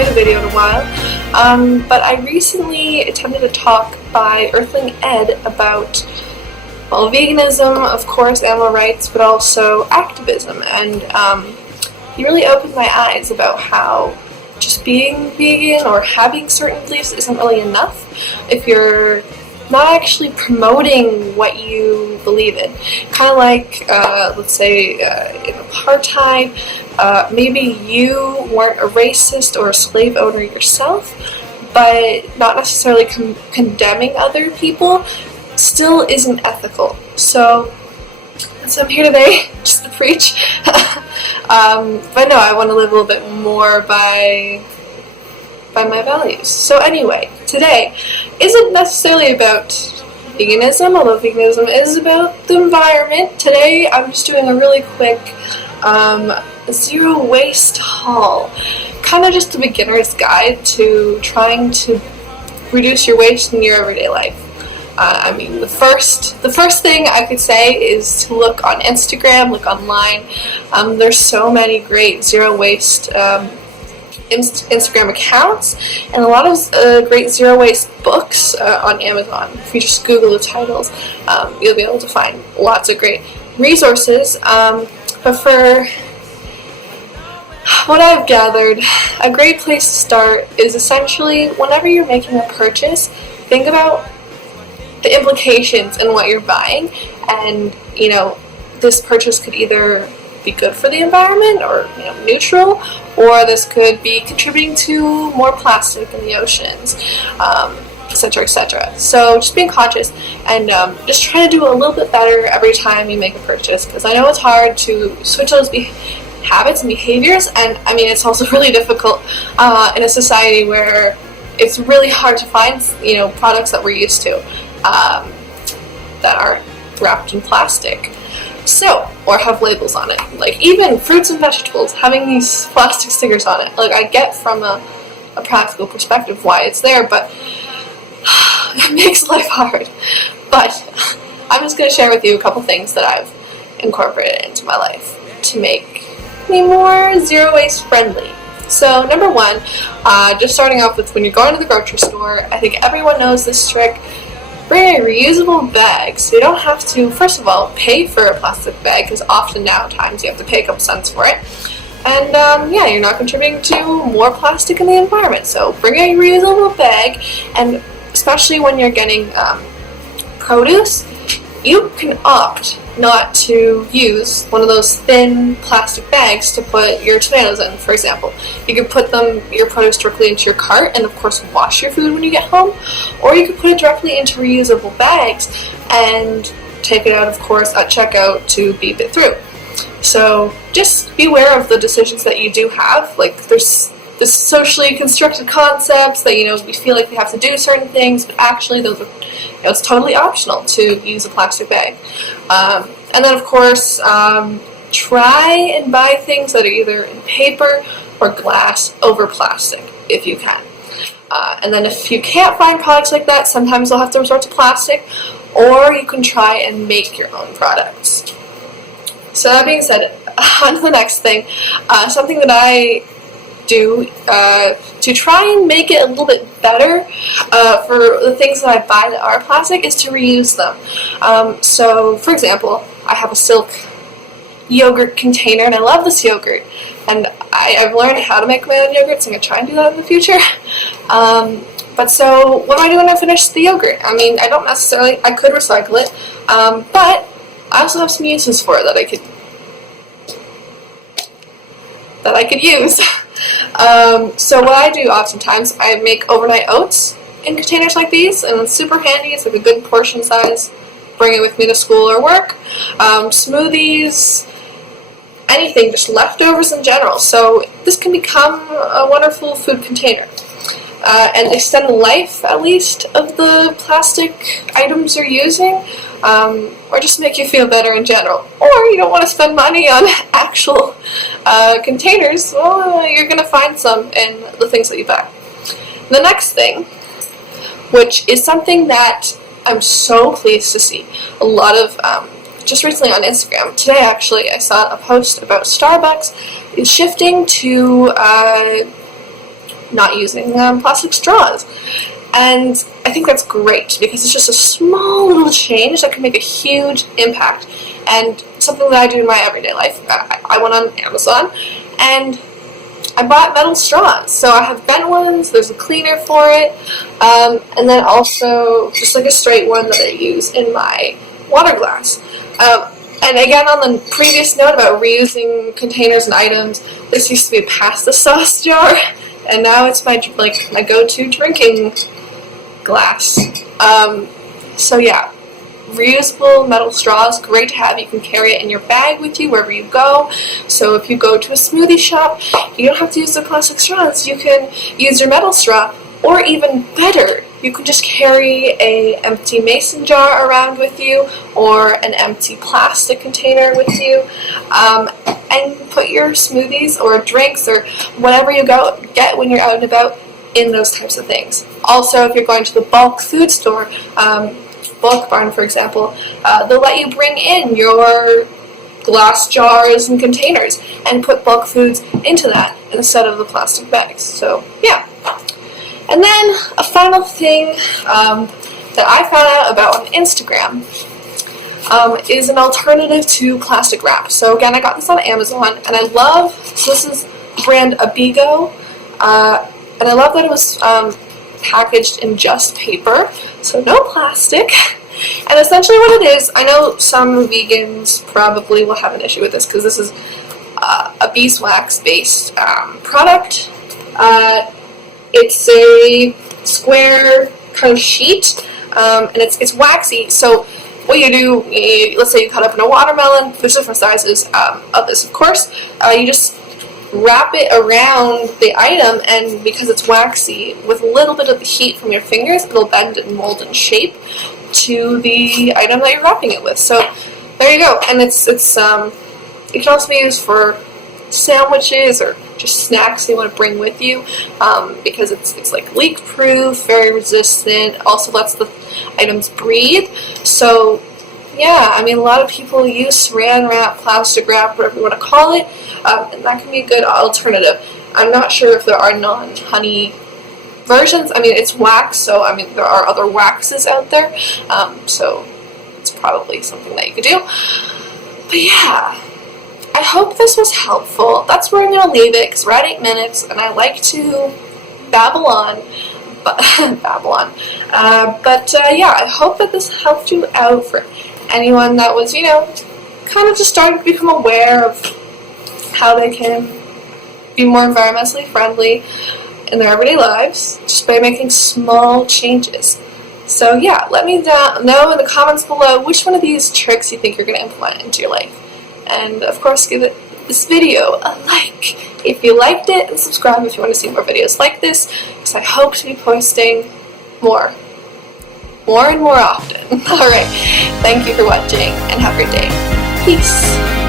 made a video in a while, but I recently attended a talk by Earthling Ed about, well, veganism, of course, animal rights, but also activism, and he really opened my eyes about how just being vegan or having certain beliefs isn't really enough if you're not actually promoting what you believe in. Kind of like, let's say, in apartheid, maybe you weren't a racist or a slave owner yourself, but not necessarily condemning other people still isn't ethical. So I'm here today just to preach. But no, I want to live a little bit more by my values. So anyway, today isn't necessarily about veganism, although veganism is about the environment. Today I'm just doing a really quick zero waste haul. Kind of just a beginner's guide to trying to reduce your waste in your everyday life. I mean, the first thing I could say is to look on Instagram, look online. There's so many great zero waste Instagram accounts, and a lot of great zero waste books on Amazon. If you just Google the titles, you'll be able to find lots of great resources. But for what I've gathered, a great place to start is essentially whenever you're making a purchase, think about the implications in what you're buying, and this purchase could either be good for the environment or neutral, or this could be contributing to more plastic in the oceans, etc., etc. So just being conscious and just try to do a little bit better every time you make a purchase, because I know it's hard to switch those habits and behaviors, and I mean it's also really difficult in a society where it's really hard to find products that we're used to that aren't wrapped in plastic, or have labels on it. Like even fruits and vegetables having these plastic stickers on it. Like I get from a practical perspective why it's there, but it makes life hard. But I'm just going to share with you a couple things that I've incorporated into my life to make me more zero waste friendly. So number one, just starting off with when you're going to the grocery store, I think everyone knows this trick. Bring a reusable bag, so you don't have to, first of all, pay for a plastic bag, because often nowadays you have to pay a couple cents for it. And you're not contributing to more plastic in the environment. So bring a reusable bag, and especially when you're getting produce, you can opt not to use one of those thin plastic bags to put your tomatoes in, for example. You could put your produce directly into your cart and of course wash your food when you get home, or you could put it directly into reusable bags and take it out, of course, at checkout to beep it through. So just be aware of the decisions that you do have. Like there's this socially constructed concepts that we feel like we have to do certain things, but actually those are it's totally optional to use a plastic bag. And then of course try and buy things that are either in paper or glass over plastic if you can. And then if you can't find products like that, sometimes you'll have to resort to plastic, or you can try and make your own products. So that being said, on to the next thing. Something that I do to try and make it a little bit better for the things that I buy that are plastic is to reuse them. So for example, I have a silk yogurt container and I love this yogurt, and I've learned how to make my own yogurt, so I'm going to try and do that in the future. But so what do I do when I finish the yogurt? I mean, I could recycle it, but I also have some uses for it that I could use. So what I do oftentimes, I make overnight oats in containers like these, and it's super handy. It's like a good portion size. Bring it with me to school or work. Smoothies, anything, just leftovers in general. So this can become a wonderful food container. And extend the life, at least, of the plastic items you're using, or just make you feel better in general. Or you don't want to spend money on actual containers, well, you're going to find some in the things that you buy. The next thing, which is something that I'm so pleased to see a lot of, just recently on Instagram, today actually, I saw a post about Starbucks is shifting to not using plastic straws. And I think that's great because it's just a small little change that can make a huge impact, and something that I do in my everyday life. I went on Amazon and I bought metal straws. So I have bent ones, there's a cleaner for it, and then also just like a straight one that I use in my water glass. And again, on the previous note about reusing containers and items, this used to be a pasta sauce jar, and now it's my go-to drinking glass. So yeah, reusable metal straws, great to have. You can carry it in your bag with you wherever you go. So if you go to a smoothie shop, you don't have to use the plastic straws. You can use your metal straw, or even better, you can just carry a empty mason jar around with you, or an empty plastic container with you, and put your smoothies or drinks or whatever you get when you're out and about in those types of things. Also, if you're going to the bulk food store, Bulk Barn for example, they'll let you bring in your glass jars and containers and put bulk foods into that instead of the plastic bags. So yeah. And then a final thing that I found out about on Instagram is an alternative to plastic wrap. So again, I got this on Amazon, and I love, so this is brand Abigo, and I love that it was packaged in just paper, so no plastic. And essentially what it is, I know some vegans probably will have an issue with this because this is a beeswax based product. It's a square kind of sheet, and it's waxy. So what you do, let's say you cut up in a watermelon, there's different sizes of this, of course. You just wrap it around the item, and because it's waxy, with a little bit of the heat from your fingers, it'll bend and mold and shape to the item that you're wrapping it with. So there you go. And it can also be used for sandwiches or just snacks you want to bring with you, because it's like leak proof, very resistant, also lets the items breathe. So yeah, I mean, a lot of people use saran wrap, plastic wrap, whatever you want to call it, and that can be a good alternative. I'm not sure if there are non-honey versions. I mean, it's wax, so I mean, there are other waxes out there, so it's probably something that you could do. But yeah, I hope this was helpful. That's where I'm going to leave it, because we're at 8 minutes, and I like to babble on. But yeah, I hope that this helped you out for anyone that was, kind of just starting to become aware of how they can be more environmentally friendly in their everyday lives just by making small changes. So yeah, let me know in the comments below which one of these tricks you think you're going to implement into your life. And of course, give this video a like if you liked it, and subscribe if you want to see more videos like this, because I hope to be posting more and more often. Alright, thank you for watching, and have a great day. Peace!